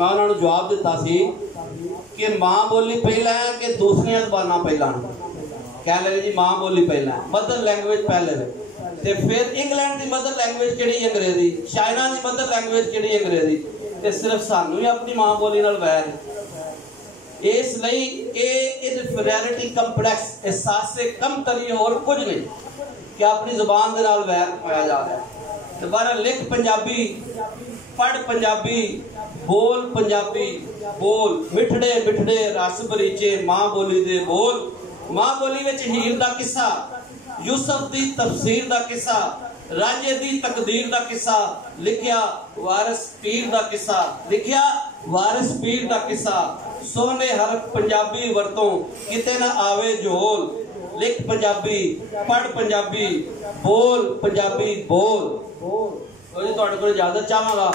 मैं उन्होंने जवाब दिता सी कि माँ बोली पहला है कि दूसरिया जबाना पहला। कह लगे जी माँ बोली पहला है, मदर लैंग्वेज पहले है, ते फिर इंग्लैंड की मदर लैंग्वेज किहड़ी अंग्रेजी, चाइना की मदर लैंग्वेज किहड़ी अंग्रेजी, ते सिर्फ सानू ही अपनी माँ बोली नाल वैर है। इसलिए ये इन्फीरियरिटी कंपलैक्स एहसास से कम तरी और कुछ नहीं कि अपनी जुबान के नाल वैर पाया जा रहा है। दोबारा लिख पंजाबी, पढ़ पंजाबी, बोल पंजाबी, बोल मिठड़े मिठड़े रस बरीचे माँ बोली दे बोल। माँ बोली विच हीर दा किस्सा, यूसुफ दी तफसीर दा किस्सा, राजे दी तकदीर दा किस्सा लिखिया, वारिस पीर दा किस्सा लिखिया, वारिस पीर दा किस्सा। सोने हरफ पंजाबी वरतों किते ना आवे झोल। लिख पंजाबी, पढ़ पंजाबी, बोल पंजाबी, बोल। तो तुहाडे कोल इजाजत चाहांगा।